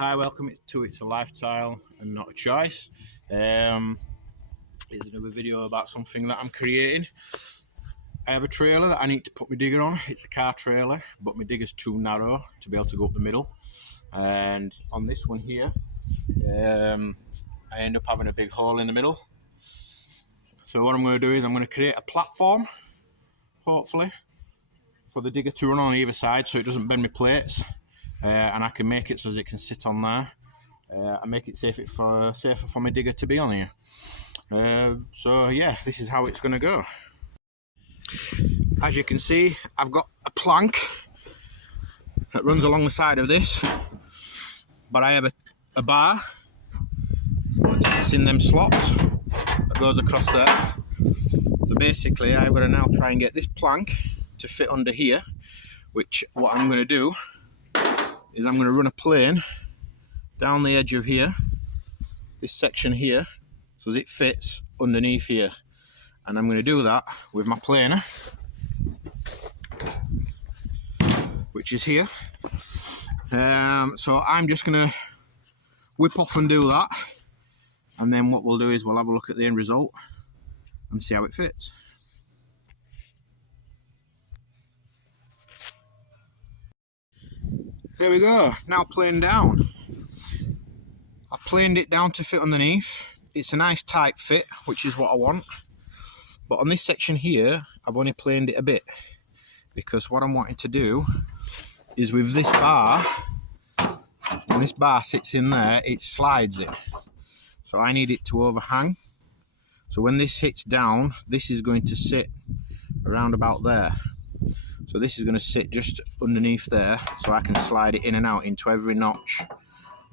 Hi, welcome to It's a Lifestyle and Not a Choice. Here's another video about something that I'm creating. I have a trailer that I need to put my digger on. It's a car trailer, but my digger's too narrow to be able to go up the middle. And on this one here, I end up having a big hole in the middle. So what I'm going to do is I'm going to create a platform, hopefully, for the digger to run on either side so it doesn't bend my plates. And I can make it so it can sit on there and make it safer for my digger to be on here. So yeah, this is how it's going to go. As you can see, I've got a plank that runs along the side of this, but I have a bar that's in them slots that goes across there. So basically I've got to now try and get this plank to fit under here, which what I'm going to do is I'm going to run a plane down the edge of here, this section here, so as it fits underneath here. And I'm going to do that with my planer, which is here. So I'm just going to whip off and do that, and then what we'll do is we'll have a look at the end result and see how it fits. There we go, now planed down. I've planed it down to fit underneath. It's a nice tight fit, which is what I want. But on this section here, I've only planed it a bit, because what I'm wanting to do is with this bar, when this bar sits in there, it slides it. So I need it to overhang. So when this hits down, this is going to sit around about there. So this is going to sit just underneath there, so I can slide it in and out into every notch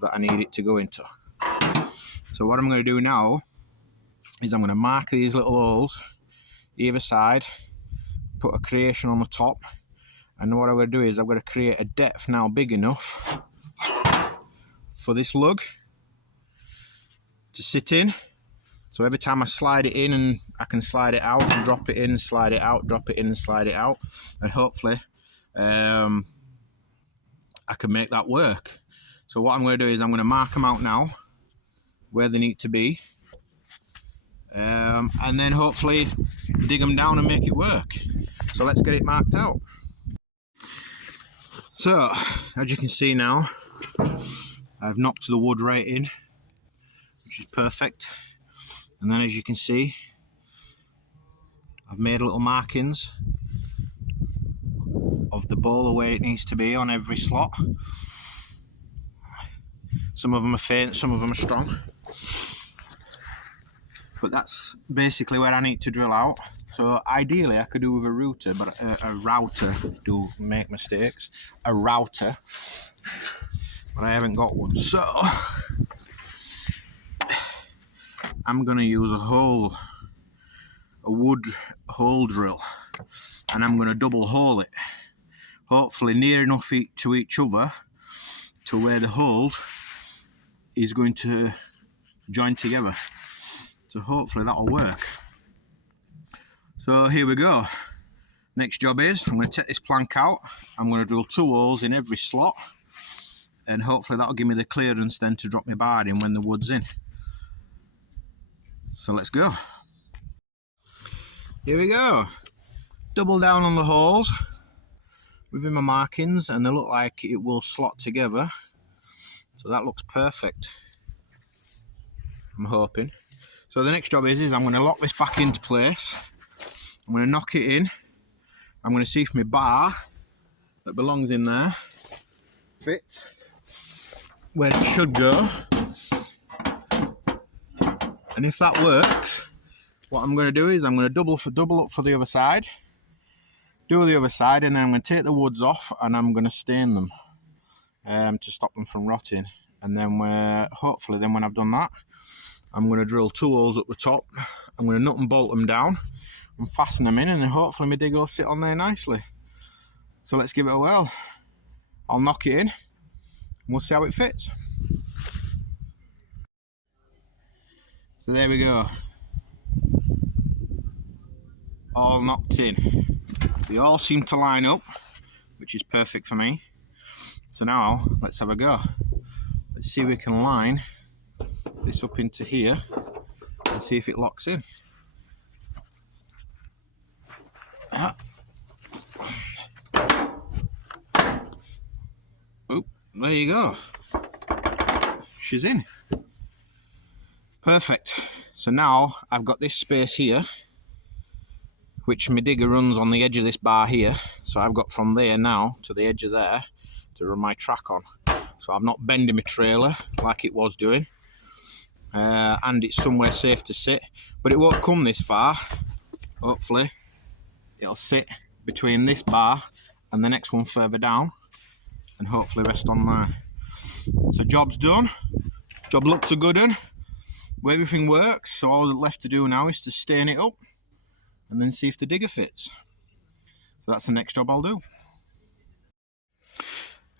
that I need it to go into. So what I'm going to do now is I'm going to mark these little holes either side, put a creation on the top, and what I'm going to do is I'm going to create a depth now big enough for this lug to sit in. So every time I slide it in, and I can slide it out and drop it in, slide it out, drop it in and slide it out, and hopefully I can make that work. So what I'm going to do is I'm going to mark them out now where they need to be, and then hopefully dig them down and make it work. So let's get it marked out. So as you can see now, I've knocked the wood right in, which is perfect. And then as you can see, I've made little markings of the bowler where it needs to be on every slot. Some of them are faint, some of them are strong. But that's basically where I need to drill out. So ideally I could do with a router, but a router, do make mistakes, a router, but I haven't got one. So I'm going to use a wood hole drill, and I'm going to double hole it, hopefully near enough to each other to where the hole is going to join together. So hopefully that'll work. So here we go. Next job is I'm going to take this plank out, I'm going to drill 2 holes in every slot, and hopefully that'll give me the clearance then to drop my bar in when the wood's in. So let's go. Here we go. Double down on the holes within my markings, and they look like it will slot together. So that looks perfect, I'm hoping. So the next job is I'm going to lock this back into place. I'm going to knock it in. I'm going to see if my bar that belongs in there fits where it should go. And if that works, what I'm going to do is I'm going to double up for the other side, do the other side, and then I'm going to take the woods off and I'm going to stain them to stop them from rotting. And then hopefully then when I've done that, I'm going to drill 2 holes up the top. I'm going to nut and bolt them down and fasten them in, and then hopefully my digger will sit on there nicely. So let's give it a whirl. I'll knock it in and we'll see how it fits. So there we go, all knocked in. They all seem to line up, which is perfect for me. So now let's have a go. Let's see if we can line this up into here and see if it locks in. Oh, there you go. She's in. Perfect. So now I've got this space here, which my digger runs on the edge of this bar here. So I've got from there now to the edge of there to run my track on. So I'm not bending my trailer like it was doing. And it's somewhere safe to sit. But it won't come this far. Hopefully it'll sit between this bar and the next one further down, and hopefully rest on there. So job's done. Job looks a good one. Everything works, so all left to do now is to stain it up and then see if the digger fits. So that's the next job I'll do.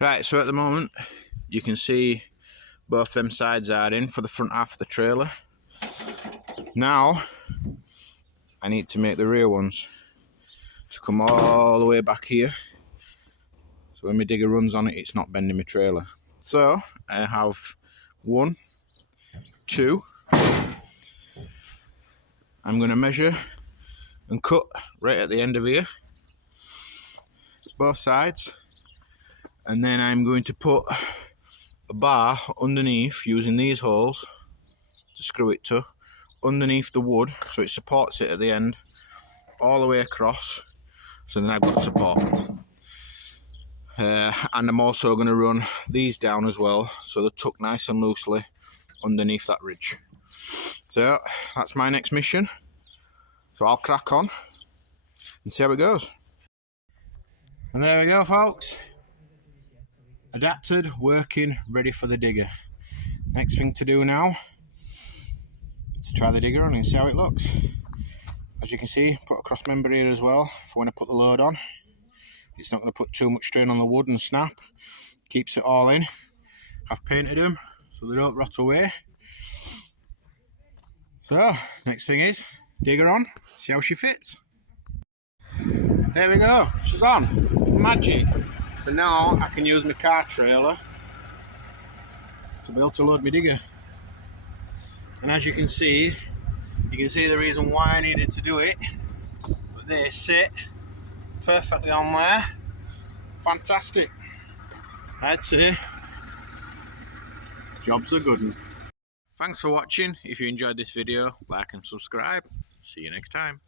Right, so at the moment you can see both them sides are in for the front half of the trailer. Now I need to make the rear ones to come all the way back here, so when my digger runs on it, it's not bending my trailer. So I have 1, 2. I'm going to measure and cut right at the end of here, both sides, and then I'm going to put a bar underneath using these holes to screw it to, underneath the wood so it supports it at the end, all the way across, so then I've got support. And I'm also going to run these down as well so they're tucked nice and loosely underneath that ridge. So that's my next mission. So I'll crack on and see how it goes. And there we go, folks. Adapted, working, ready for the digger. Next thing to do now is to try the digger on and see how it looks. As you can see, put a cross member here as well for when I put the load on. It's not going to put too much strain on the wood and snap. Keeps it all in. I've painted them so they don't rot away. So, next thing is, digger on, see how she fits. There we go, she's on. Magic. So now I can use my car trailer to be able to load my digger. And as you can see the reason why I needed to do it. But they sit perfectly on there. Fantastic. I'd say job's a good one. Thanks for watching. If you enjoyed this video, like and subscribe. See you next time.